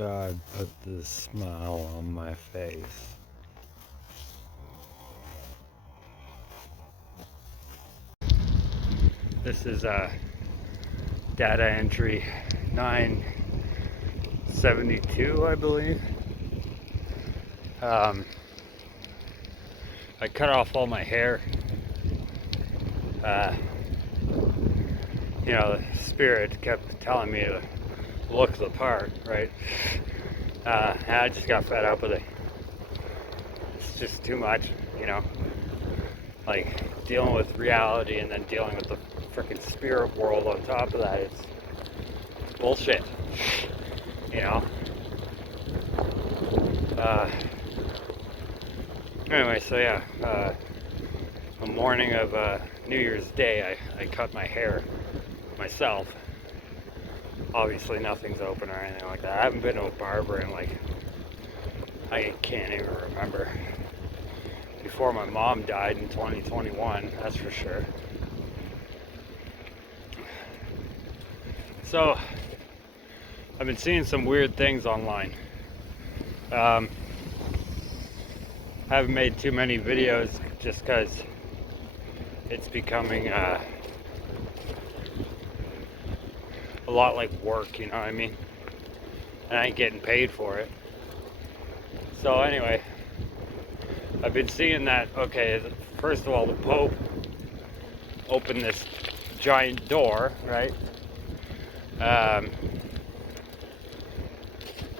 God put this smile on my face. This is data entry 972, I believe. I cut off all my hair. The spirit kept telling me to look the part, right? And I just got fed up with it. It's just too much, like dealing with reality and then dealing with the freaking spirit world on top of that. It's bullshit, Anyway, so yeah, the morning of New Year's Day, I cut my hair myself. Obviously nothing's open or anything like that. I haven't been to a barber in I can't even remember. Before my mom died in 2021, that's for sure. So, I've been seeing some weird things online. Haven't made too many videos just because it's becoming a lot like work, you know what I mean? And I ain't getting paid for it. So anyway, I've been seeing that, okay, first of all, the Pope opened this giant door, right?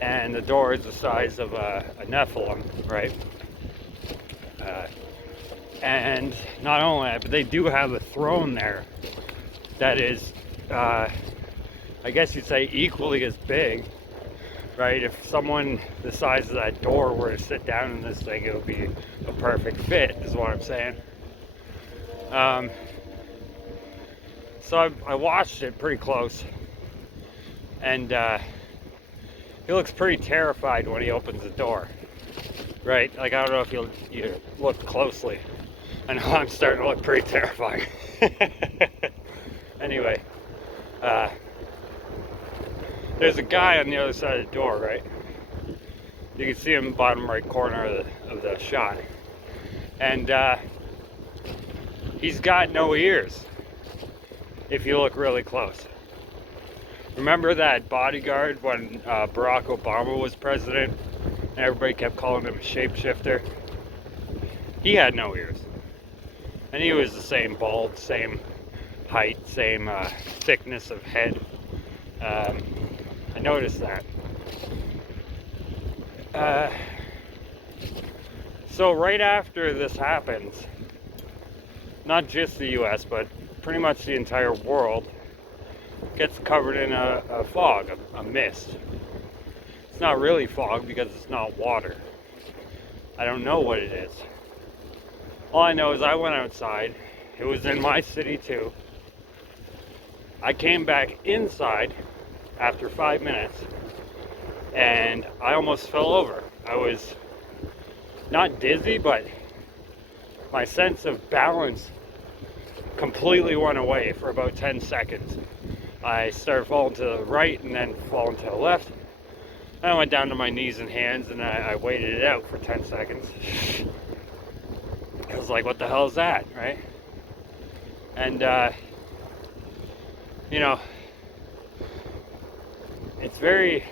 And the door is the size of a Nephilim, right? And not only that, but they do have a throne there that is, I guess you'd say, equally as big, right? If someone the size of that door were to sit down in this thing, it would be a perfect fit, is what I'm saying. So I watched it pretty close, and he looks pretty terrified when he opens the door, right? Like, I don't know if you look closely. I know I'm starting to look pretty terrifying. Anyway, there's a guy on the other side of the door, right? You can see him in the bottom right corner of the shot. And he's got no ears, if you look really close. Remember that bodyguard when Barack Obama was president and everybody kept calling him a shapeshifter? He had no ears. And he was the same bald, same height, same thickness of head. I noticed that. So right after this happens, not just the US, but pretty much the entire world gets covered in a fog, a mist. It's not really fog because it's not water. I don't know what it is. All I know is I went outside. It was in my city too. I came back inside after 5 minutes and I almost fell over. I was not dizzy, but my sense of balance completely went away for about 10 seconds. I started falling to the right and then falling to the left. I went down to my knees and hands and I waited it out for 10 seconds. I was like, what the hell is that, right? And, it's very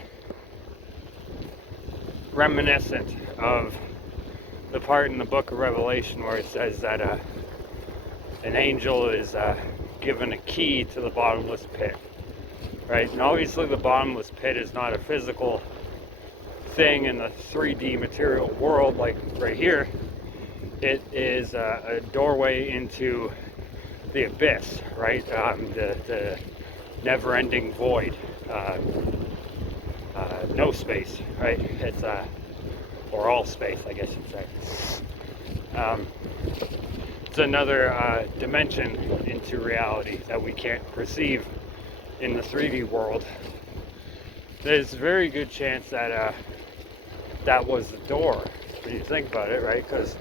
reminiscent of the part in the book of Revelation where it says that an angel is given a key to the bottomless pit, right? And obviously the bottomless pit is not a physical thing in the 3D material world like right here. It is a doorway into the abyss, right? The never-ending void. No space, right? It's or all space, I guess you'd say. It's another dimension into reality that we can't perceive in the 3D world. There's a very good chance that that was the door, when you think about it, right? Because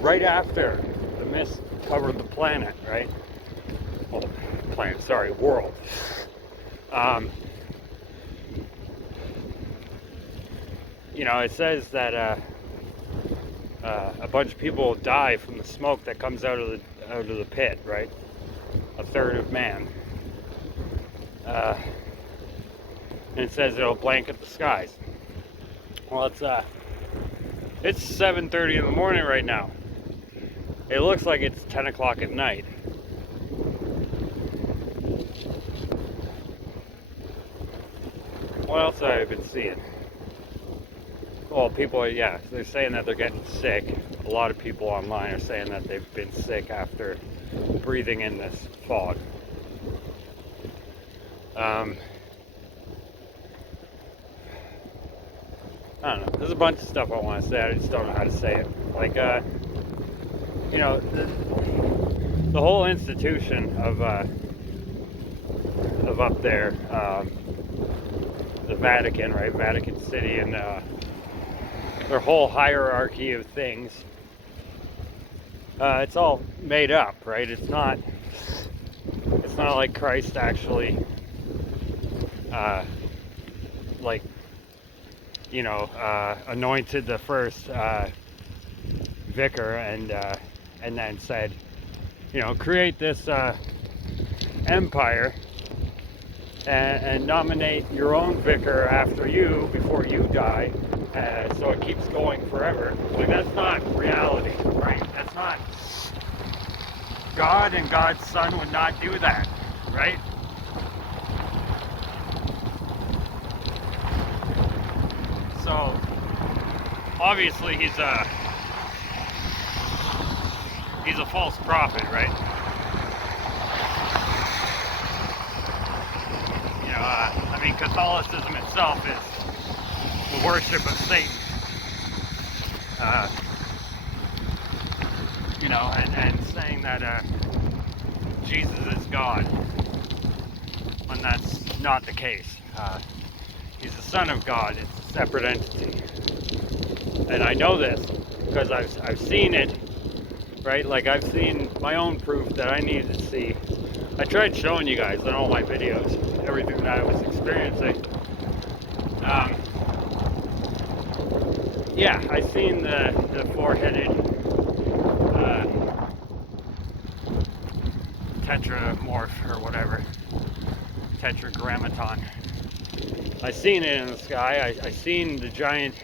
right after the mist covered the planet, right? Well, planet, sorry, world. it says that a bunch of people die from the smoke that comes out of the pit, right? A third of man. And it says it'll blanket the skies. Well, it's 7:30 in the morning right now. It looks like it's 10 o'clock at night. What else have I been seeing? Well, people, they're saying that they're getting sick. A lot of people online are saying that they've been sick after breathing in this fog. I don't know. There's a bunch of stuff I want to say. I just don't know how to say it. Like, the whole institution of up there, the Vatican, right? Vatican City, and their whole hierarchy of things. It's all made up, right? It's not like Christ actually, anointed the first vicar and then said, create this empire and nominate your own vicar after you before you die, so it keeps going forever. Like, that's not reality, right? That's not. God and God's Son would not do that, right? So obviously he's a false prophet, right? Catholicism itself is the worship of Satan. And saying that Jesus is God, when that's not the case. He's the Son of God. It's a separate entity, and I know this because I've seen it, right? Like, I've seen my own proof that I needed to see. I tried showing you guys in all my videos everything that I was experiencing. I seen the four-headed tetramorph or whatever, tetragrammaton. I seen it in the sky. I seen the giant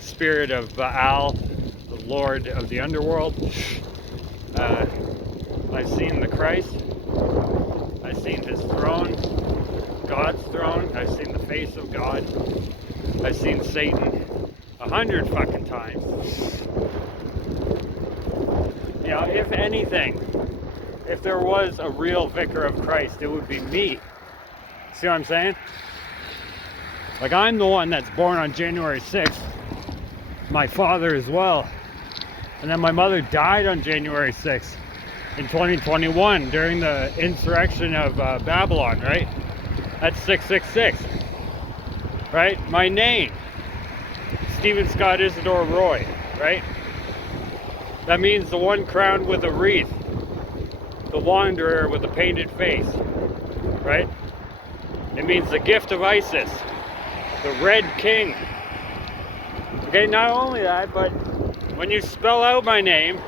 spirit of Baal, the Lord of the underworld. I've seen the Christ. I've seen his throne, God's throne. I've seen the face of God. I've seen Satan 100 fucking times. If anything, if there was a real vicar of Christ, it would be me. See what I'm saying? Like, I'm the one that's born on January 6th. My father as well. And then my mother died on January 6th in 2021 during the insurrection of Babylon, right? That's 666, right? My name, Stephen Scott Isidore Roy, right? That means the one crowned with a wreath, the wanderer with a painted face, right? It means the gift of Isis, the Red King. Okay, not only that, but when you spell out my name,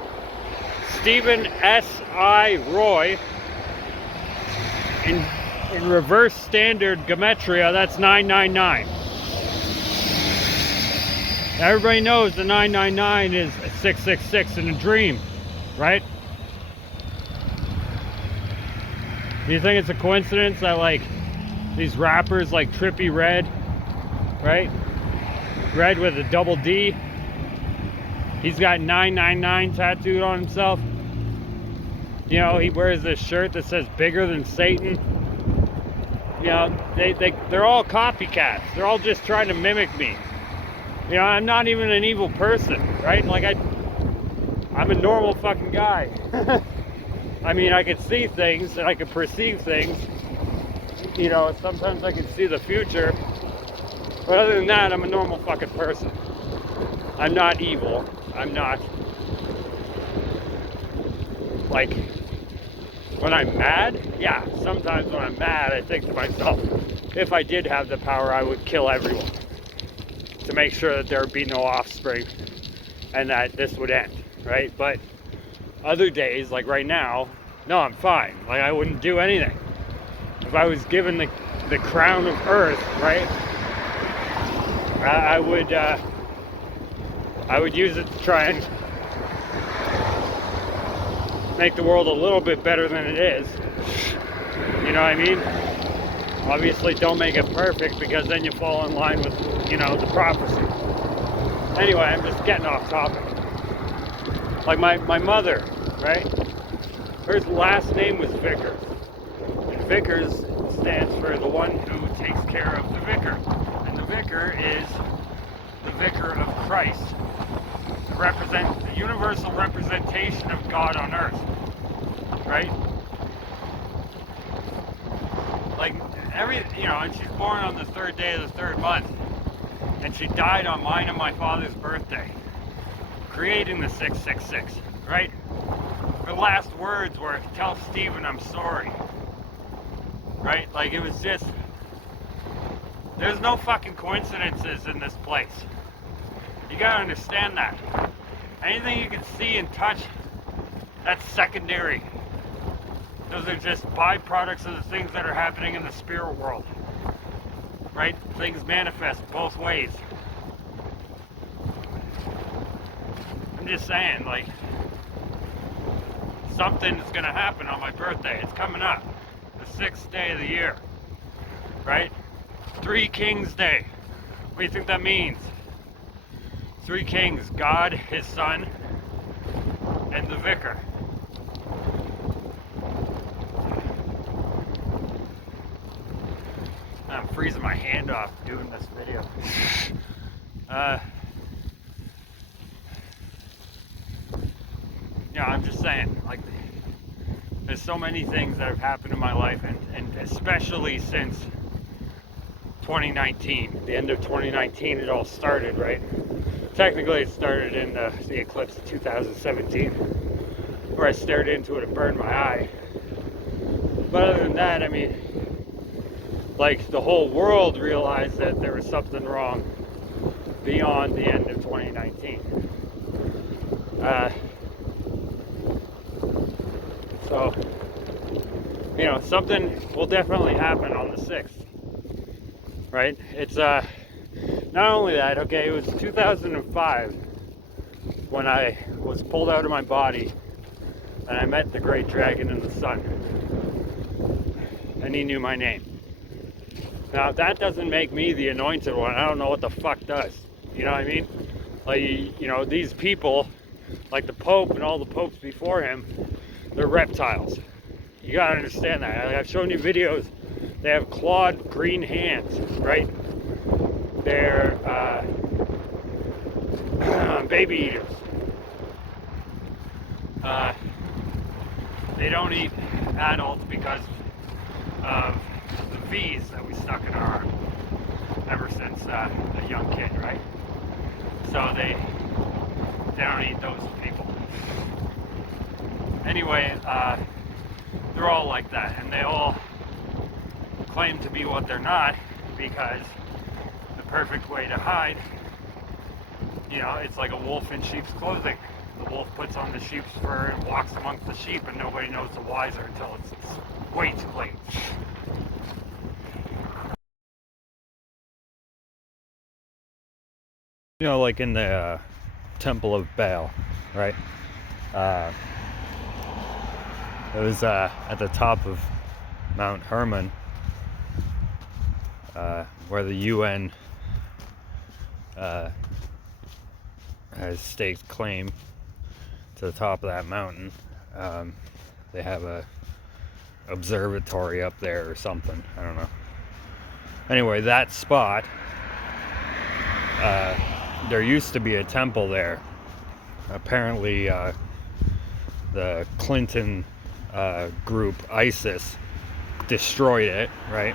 Stephen S.I. Roy, in reverse standard gematria, that's 999. Everybody knows the 999 is 666 in a dream, right? Do you think it's a coincidence that, like, these rappers like Trippie Redd, right? Red with a double D. He's got 999 tattooed on himself. He wears this shirt that says "bigger than Satan." They're all copycats. They're all just trying to mimic me. I'm not even an evil person, right? Like, I'm a normal fucking guy. I mean, I can see things and I can perceive things. Sometimes I can see the future. But other than that, I'm a normal fucking person. I'm not evil. I'm not, like, when I'm mad, sometimes when I'm mad, I think to myself, if I did have the power, I would kill everyone. to make sure that there would be no offspring and that this would end, right? But other days, like right now, no, I'm fine. Like, I wouldn't do anything. If I was given the crown of earth, right, I would use it to try and make the world a little bit better than it is. You know what I mean? Obviously, don't make it perfect, because then you fall in line with, you know, the prophecy. Anyway, I'm just getting off topic. Like my mother, right? Her last name was Vickers. And Vickers stands for the one who takes care of the vicar. And the vicar is the vicar of Christ. The universal representation of God on earth. Right? Like, and she's born on the 3rd day of the 3rd month. And she died on mine and my father's birthday, creating the 666, right? Her last words were, "Tell Stephen I'm sorry." Right? Like, it was just, there's no fucking coincidences in this place. You gotta understand that. Anything you can see and touch, that's secondary. Those are just byproducts of the things that are happening in the spirit world. Right? Things manifest both ways. I'm just saying, like, something's gonna happen on my birthday. It's coming up. The 6th day of the year. Right? 3 Kings Day. What do you think that means? 3 kings: God, his son, and the vicar. I'm freezing my hand off doing this video. I'm just saying, like, there's so many things that have happened in my life, and especially since 2019, the end of 2019, it all started, right? Technically, it started in the eclipse of 2017, where I stared into it and burned my eye. But other than that, I mean, like, the whole world realized that there was something wrong beyond the end of 2019. So, something will definitely happen on the 6th, right? It's, not only that, okay, it was 2005 when I was pulled out of my body and I met the great dragon in the sun. And he knew my name. Now, that doesn't make me the anointed one. I don't know what the fuck does. You know what I mean? Like, these people, like the Pope and all the popes before him, they're reptiles. You gotta understand that. I've shown you videos. They have clawed green hands, right? They're baby eaters. They don't eat adults because of the V's that we stuck in our arm ever since a young kid, right? So they don't eat those people. Anyway, they're all like that, and they all claim to be what they're not, because the perfect way to hide, it's like a wolf in sheep's clothing. The wolf puts on the sheep's fur and walks amongst the sheep, and nobody knows the wiser until it's way too late. Like in the Temple of Baal, right? It was at the top of Mount Hermon, where the UN has staked claim to the top of that mountain. They have a observatory up there or something. I don't know. Anyway, that spot, there used to be a temple there. Apparently, the Clinton group, ISIS, destroyed it, right?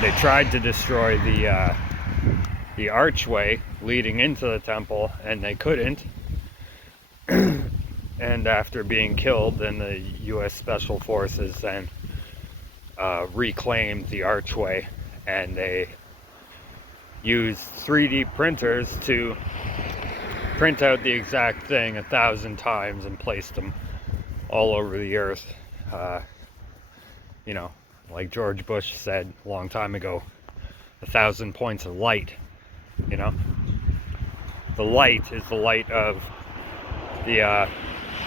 They tried to destroy the archway leading into the temple, and they couldn't. And after being killed, then the U.S. Special Forces then reclaimed the archway, and they, use 3D printers to print out the exact thing 1,000 times and place them all over the earth. You know, like George Bush said a long time ago, 1,000 points of light. You know, the light is the light of the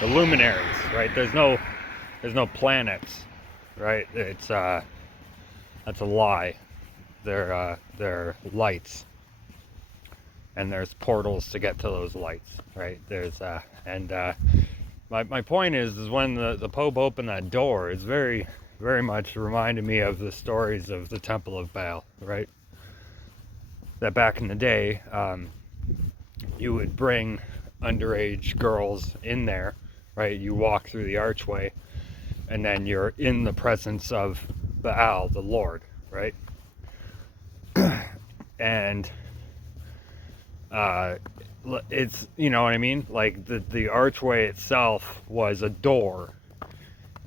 luminaries, right? There's no planets, right? It's that's a lie. They're lights, and there's portals to get to those lights, right? There's my point is when the Pope opened that door, it's very much reminded me of the stories of the Temple of Baal, right? That back in the day, you would bring underage girls in there, right? You walk through the archway, and then you're in the presence of Baal, the Lord, right? And it's, you know what I mean? Like the archway itself was a door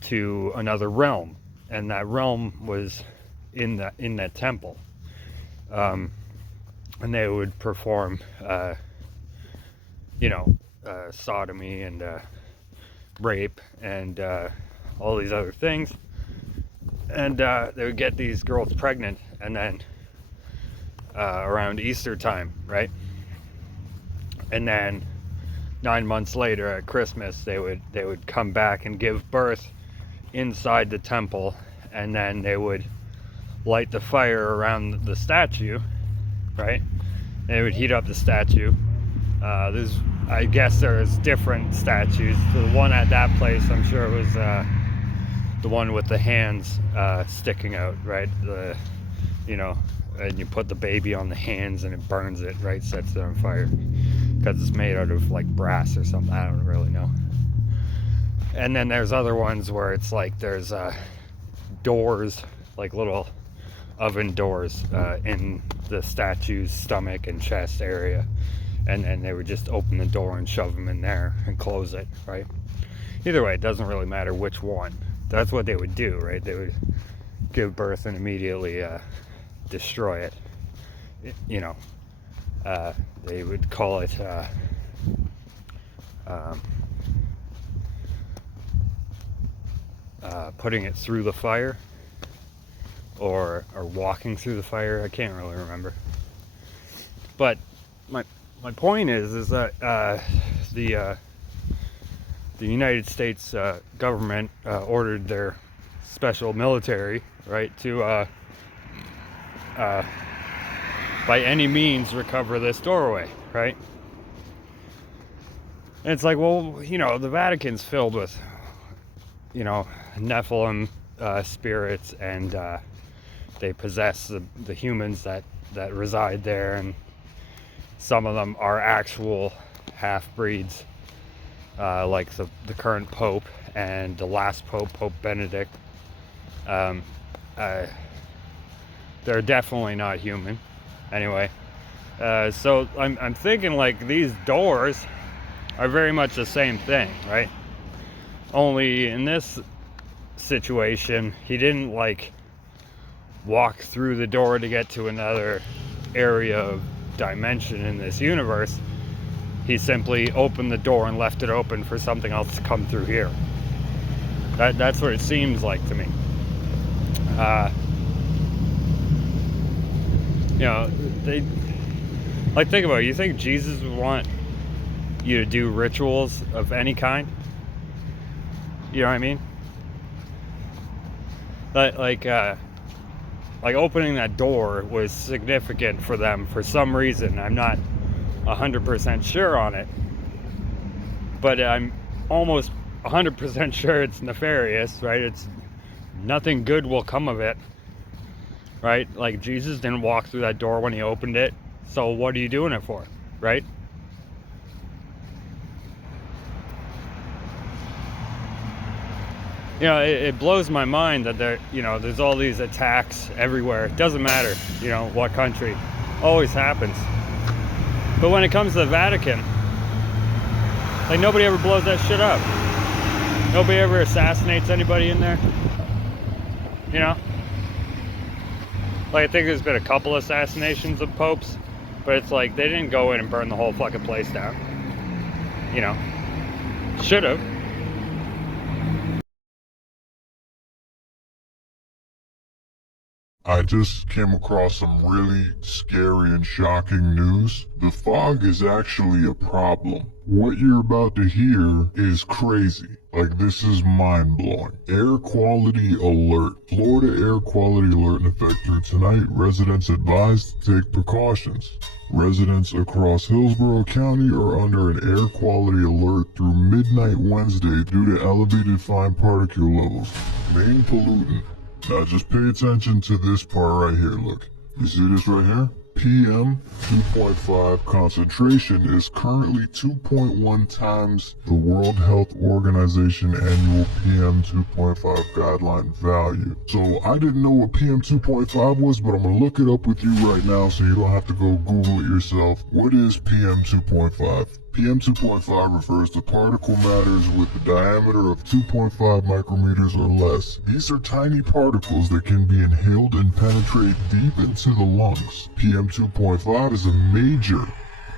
to another realm, and that realm was in that temple. And they would perform, sodomy and rape and all these other things, and they would get these girls pregnant, and then around Easter time, right? And then 9 months later at Christmas, they would come back and give birth inside the temple, and then they would light the fire around the statue, right? They would heat up the statue. I guess there's different statues. The one at that place, I'm sure it was the one with the hands sticking out, right? And you put the baby on the hands and it burns it, right? Sets it on fire because it's made out of like brass or something. I don't really know. And then there's other ones where it's like there's doors, like little oven doors in the statue's stomach and chest area, and then they would just open the door and shove them in there and close it, right? Either way, it doesn't really matter which one. That's what they would do, right? They would give birth and immediately destroy it. They would call it putting it through the fire, or walking through the fire. I can't really remember. But my point is that the United States government ordered their special military, right, to by any means recover this doorway, right? And it's like, well, the Vatican's filled with, Nephilim spirits, and they possess the humans that reside there, and some of them are actual half-breeds, like the current Pope and the last Pope, Pope Benedict. They're definitely not human. Anyway, so I'm thinking like these doors are very much the same thing, right? Only in this situation, he didn't like walk through the door to get to another area of dimension in this universe. He simply opened the door and left it open for something else to come through here. That's what it seems like to me. They like, think about it. You think Jesus would want you to do rituals of any kind? You know what I mean? Like opening that door was significant for them for some reason. I'm not 100% sure on it, but I'm almost 100% sure it's nefarious, right? It's nothing good will come of it, right? Like, Jesus didn't walk through that door when he opened it, so what are you doing it for, right? It blows my mind that there's all these attacks everywhere. It doesn't matter, what country. Always happens. But when it comes to the Vatican, like, nobody ever blows that shit up. Nobody ever assassinates anybody in there. Like, I think there's been a couple assassinations of popes, but it's like they didn't go in and burn the whole fucking place down. You know, should have. I just came across some really scary and shocking news. The fog is actually a problem. What you're about to hear is crazy. Like, this is mind-blowing. Air quality alert. Florida air quality alert in effect through tonight. Residents advised to take precautions. Residents across Hillsborough County are under an air quality alert through midnight Wednesday due to elevated fine particle levels. Main pollutant. Now just pay attention to this part right here, look. You see this right here? PM 2.5 concentration is currently 2.1 times the World Health Organization annual PM 2.5 guideline value. So I didn't know what PM 2.5 was, but I'm gonna look it up with you right now so you don't have to go Google it yourself. What is PM 2.5? PM 2.5 refers to particle matters with a diameter of 2.5 micrometers or less. These are tiny particles that can be inhaled and penetrate deep into the lungs. PM 2.5 is a major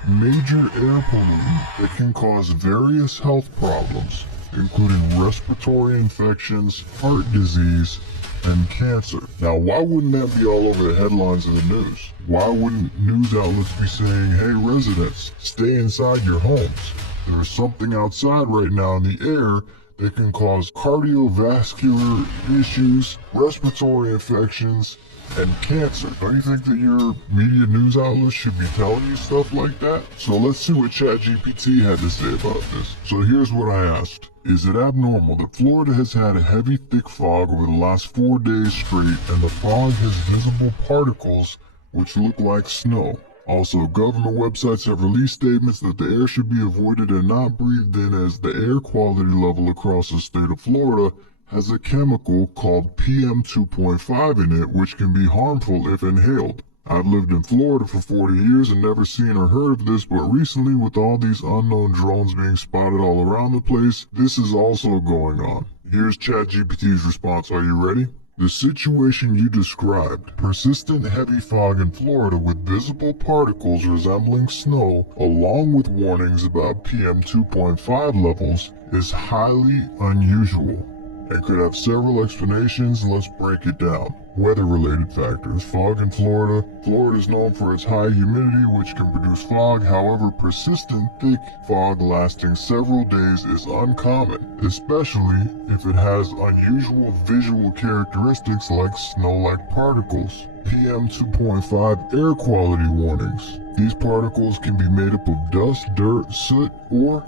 air pollutant that can cause various health problems, including respiratory infections, heart disease, and cancer. Now, why wouldn't that be all over the headlines of the news? Why wouldn't news outlets be saying, hey residents, stay inside your homes? There is something outside right now in the air that can cause cardiovascular issues, respiratory infections, and cancer. Don't you think that your media news outlets should be telling you stuff like that? So let's see what ChatGPT had to say about this. So here's what I asked. Is it abnormal that Florida has had a heavy, thick fog over the last 4 days straight, and the fog has visible particles which look like snow? Also, government websites have released statements that the air should be avoided and not breathed in, as the air quality level across the state of Florida has a chemical called PM 2.5 in it, which can be harmful if inhaled. I've lived in Florida for 40 years and never seen or heard of this, but recently, with all these unknown drones being spotted all around the place, this is also going on. Here's ChatGPT's response. Are you ready? The situation you described, persistent heavy fog in Florida with visible particles resembling snow, along with warnings about PM 2.5 levels, is highly unusual and could have several explanations. Let's break it down. Weather-related factors. Fog in Florida. Florida is known for its high humidity, which can produce fog. However, persistent, thick fog lasting several days is uncommon, especially if it has unusual visual characteristics like snow-like particles. PM 2.5 air quality warnings. These particles can be made up of dust, dirt, soot, or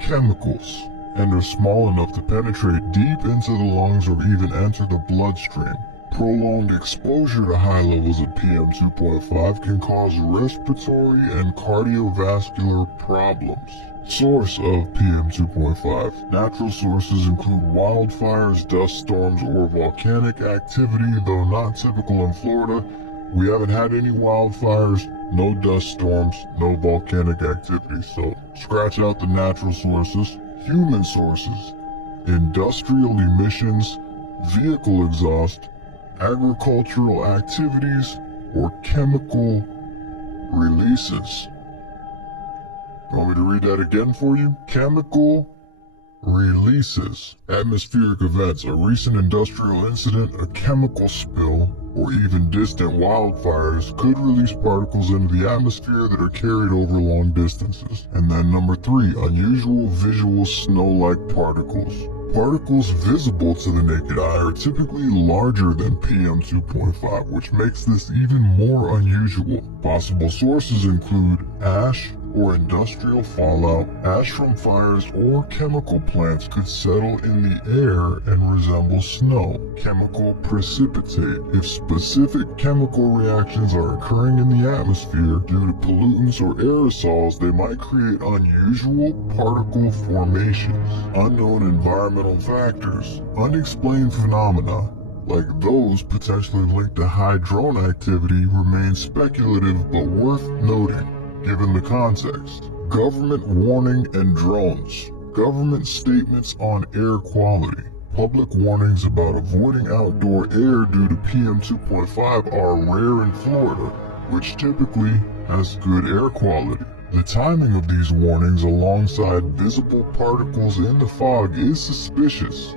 chemicals, and are small enough to penetrate deep into the lungs or even enter the bloodstream. Prolonged exposure to high levels of PM 2.5 can cause respiratory and cardiovascular problems. Source of PM 2.5. Natural sources include wildfires, dust storms, or volcanic activity. Though not typical in Florida, we haven't had any wildfires, no dust storms, no volcanic activity. So scratch out the natural sources. Human sources. Industrial emissions, vehicle exhaust, agricultural activities, or chemical releases. Want me to read that again for you? Chemical releases. Atmospheric events, a recent industrial incident, a chemical spill, or even distant wildfires could release particles into the atmosphere that are carried over long distances. And then number 3, unusual visual snow-like particles. Particles visible to the naked eye are typically larger than PM 2.5, which makes this even more unusual. Possible sources include ash or industrial fallout. Ash from fires or chemical plants could settle in the air and resemble snow. Chemical precipitate. If specific chemical reactions are occurring in the atmosphere due to pollutants or aerosols, they might create unusual particle formations. Unknown environmental factors. Unexplained phenomena, like those potentially linked to high drone activity, remain speculative but worth noting, given the context. Government warning and drones. Government statements on air quality. public warnings about avoiding outdoor air due to PM 2.5 are rare in Florida, which typically has good air quality. The timing of these warnings alongside visible particles in the fog is suspicious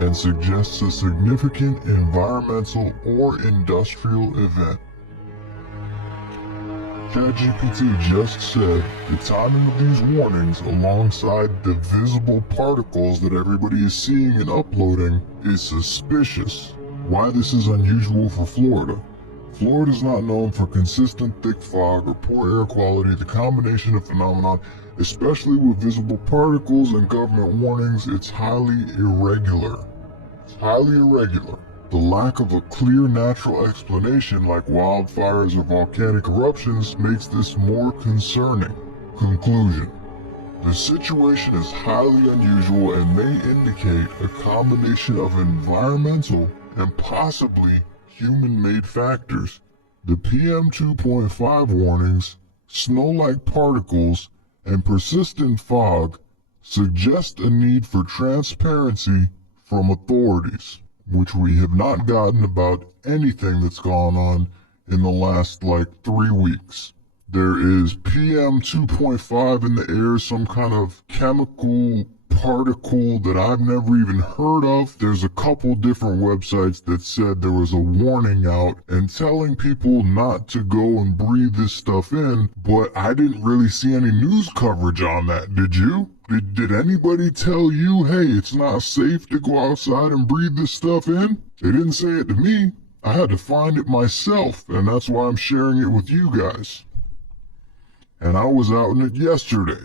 and suggests a significant environmental or industrial event. ChatGPT just said the timing of these warnings alongside the visible particles that everybody is seeing and uploading is suspicious. Why this is unusual for Florida. Florida is not known for consistent thick fog or poor air quality. The combination of phenomenon, especially with visible particles and government warnings, it's highly irregular. It's highly irregular. The lack of a clear natural explanation like wildfires or volcanic eruptions makes this more concerning. Conclusion. The situation is highly unusual and may indicate a combination of environmental and possibly human-made factors. The PM 2.5 warnings, snow-like particles, and persistent fog suggest a need for transparency from authorities, which we have not gotten about anything that's gone on in the last 3 weeks. There is PM 2.5 in the air, some kind of chemical particle that I've never even heard of. There's a couple different websites that said there was a warning out and telling people not to go and breathe this stuff in, but I didn't really see any news coverage on that. Did you? Did anybody tell you, hey, it's not safe to go outside and breathe this stuff in? They didn't say it to me. I had to find it myself, and that's why I'm sharing it with you guys. And I was out in it yesterday.